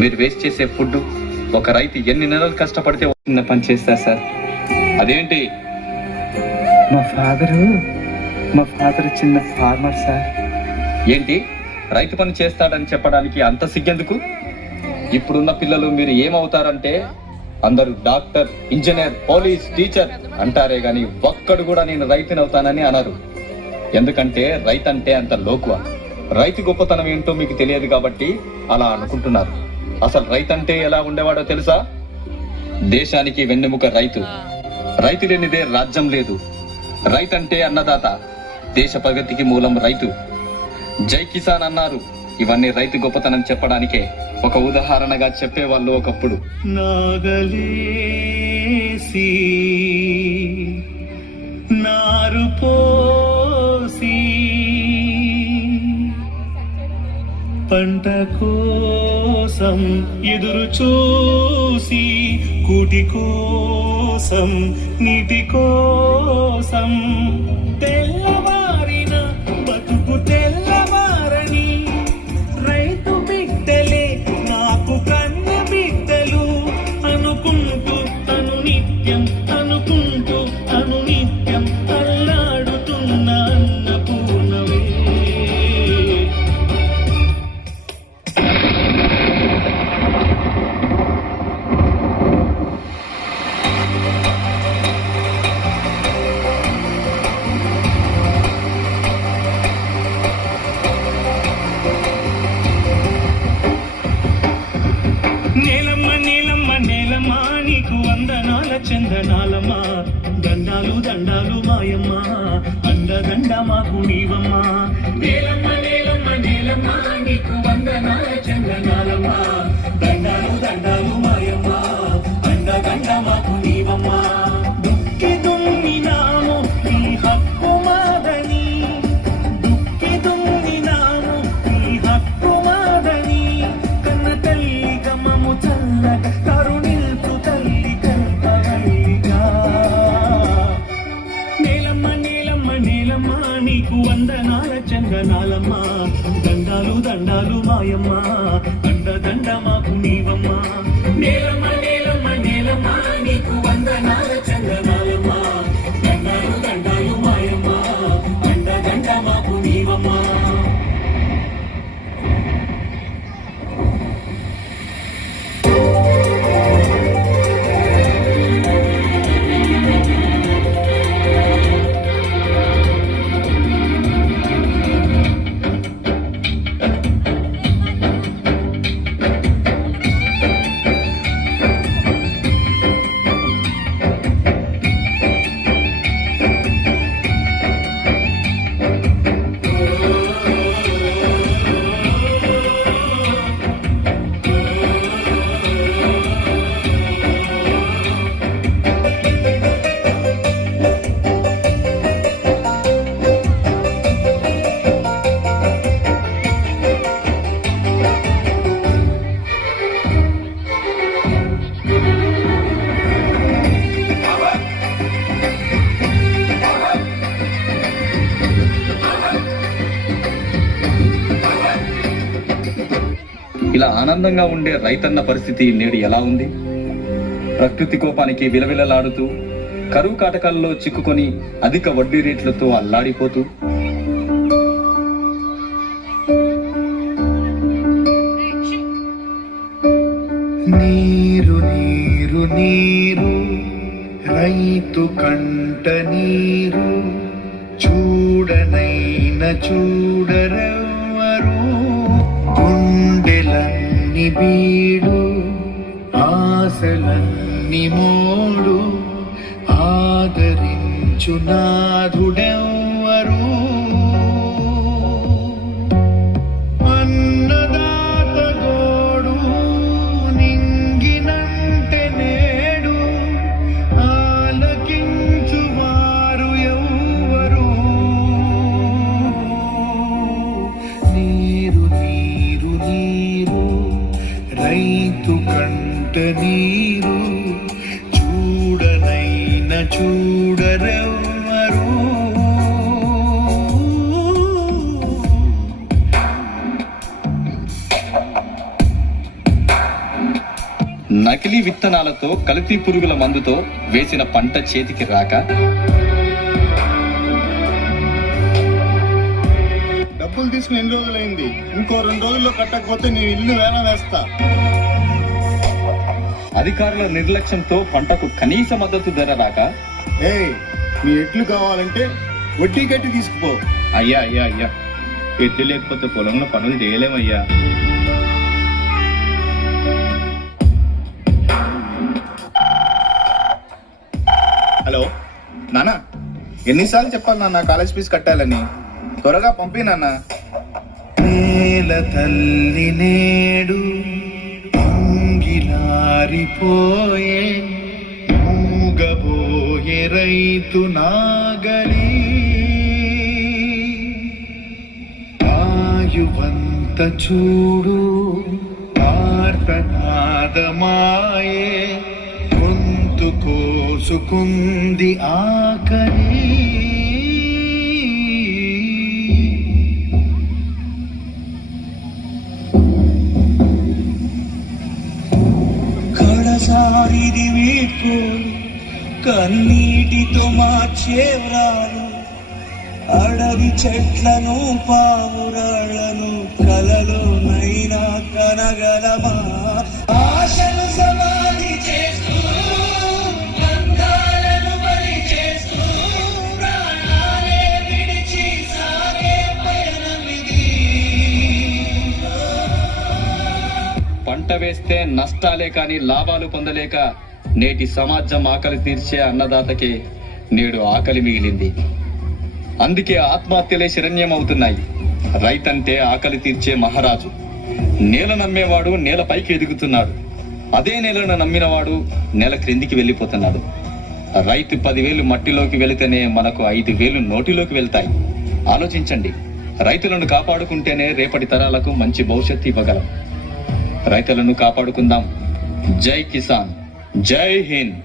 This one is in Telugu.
మీరు వేస్ట్ చేసే ఫుడ్ ఒక రైతు ఎన్ని నెలలు కష్టపడితే చిన్న పని చేస్తారు సార్. అదేంటి? మా ఫాదర్ చిన్న ఫార్మర్ సార్. ఏంటి రైతు పని చేస్తాడని చెప్పడానికి అంత సిగ్గెందుకు? ఇప్పుడున్న పిల్లలు మీరు ఏమవుతారంటే అందరూ డాక్టర్, ఇంజనీర్, పోలీస్, టీచర్ అంటారే గాని ఒక్కడు కూడా నేను రైతుని అవుతానని అనరు. ఎందుకంటే రైతు అంటే అంత లోకువ. రైతు గొప్పతనం ఏంటో మీకు తెలియదు కాబట్టి అలా అనుకుంటున్నారు. అసలు రైతు అంటే ఎలా ఉండేవాడో తెలుసా? దేశానికి వెన్నెముక రైతు. రైతు లేనిదే రాజ్యం లేదు. రైతు అంటే అన్నదాత. దేశ ప్రగతికి మూలం రైతు. జై కిసాన్ అన్నారు. ఇవన్నీ రైతు గొప్పతనం చెప్పడానికే ఒక ఉదాహరణగా చెప్పేవాళ్ళు ఒకప్పుడు. నాగలేసి నారు పోసి పంట కోసం ఎదురు చూసి కూటి కోసం నీటి కోసం తెల్లవారిన బతుకు తెల్లవారని రైతు బిడ్డలే నాకు కన్న బిడ్డలు అనుకుంటూ అను నిత్యం అల్లాడుతున్న అన్నపూర్ణవే. నేలమ్మ నీకు వందనాల చందనాలమ్మా. దండాలు మాయమ్మ అండదండ మాకు నీవమ్మా. నేలమ్మ నీకు వందనాల చందనాలమ్మా. దండాలు మాయమ్మ అండదండ మాకు నీవమ్మా. దుక్కి దున్నినాము నీ హక్కు మాదని, దుక్కి దున్నినాము నీ హక్కు మాదని, కన్న తల్లి గమము చల్లగా కరుణిల్చు తల్లి కల్పవల్లిగా. నేలమ్మ నీకు వందనాల చందనాలమ్మా. దండాలు మాయమ్మ అండదండ మాకు నీవమ్మా. నేలమ్మ నీకు వందనాల చందనాలమ్మా. దండాలు మాయమ్మ అండదండ మాకు నీవమ్మా. ఇలా ఆనందంగా ఉండే రైతన్న పరిస్థితి నేడు ఎలా ఉంది? ప్రకృతి కోపానికి విలవిలలాడుతూ, కరువు కాటకాల్లో చిక్కుకొని అధిక వడ్డీ రేట్లతో అల్లాడిపోతూ, నీరు రైతు కంట నీరు చూడనైన చూడరెవ్వరు. గుండెలన్ని బీడు ఆశలన్ని మోడు ఆదరించు నాథుడెవ్వరు. అన్నదాత గోడు నింగినంటే నేడు ఆలకించు వారు ఎవ్వరు. నీరు రైతు కంట నీరు చూడనైన చూడరెవ్వరు. నకిలీ విత్తనాలతో కల్తీ పురుగుల మందుతో వేసిన పంట చేతికి రాక డబ్బులు తీసుకుని ఎన్ని రోజులైంది? ఇంకో 2 రోజుల్లో కట్టకపోతే నేను ఇల్లు వేల వేస్తా. అధికారుల నిర్లక్ష్యంతో పంటకు కనీస మద్దతు ధర రాక ఏయ్, మీ ఎట్లు కావాలంటే వడ్డీ కట్టి తీసుకుపో. అయ్యా అయ్యా అయ్యా, ఎద్దు లేకపోతే పొలంలో పనులు చేయలేమయ్యా. హలో నాన్న, ఎన్నిసార్లు చెప్పాలి నాన్న కాలేజ్ ఫీజు కట్టాలని? త్వరగా పంపి నాన్న. నేల తల్లి నేడు అంగిలారిపోయే, మూగబోయే రైతు నాగలి, ఆయువంత చూడు ఆర్తనాదమాయే, గొంతు కోసుకుంది ఆకలి. కడసారిది వీడ్కోలు, కన్నీటితో మార్చేవ్రాలు, అడవి చెట్లను పావురాళ్లను కలలోనైనా కనగలమా? ఆశను సమాధి చేస్తూ, బంధాలను బలి చేస్తూ, ప్రాణాలే విడిచి సాగే పయనమిది. పంట వేస్తే నష్టాలే కాని లాభాలు పొందలేక నేటి సమాజం ఆకలి తీర్చే అన్నదాతకే నేడు ఆకలి మిగిలింది. అందుకే ఆత్మహత్యలే శరణ్యం అవుతున్నాయి. రైతంటే ఆకలి తీర్చే మహారాజు. నేల నమ్మేవాడు నేల పైకి ఎదుగుతున్నాడు. అదే నేలను నమ్మినవాడు నేల క్రిందికి వెళ్ళిపోతున్నాడు. రైతు 10,000 మట్టిలోకి వెళితేనే మనకు 5,000 నోటిలోకి వెళ్తాయి. ఆలోచించండి. రైతులను కాపాడుకుంటేనే రేపటి తరాలకు మంచి భవిష్యత్తు ఇవ్వగలం. రైతులను కాపాడుకుందాం. జై కిసాన్, జై హింద్.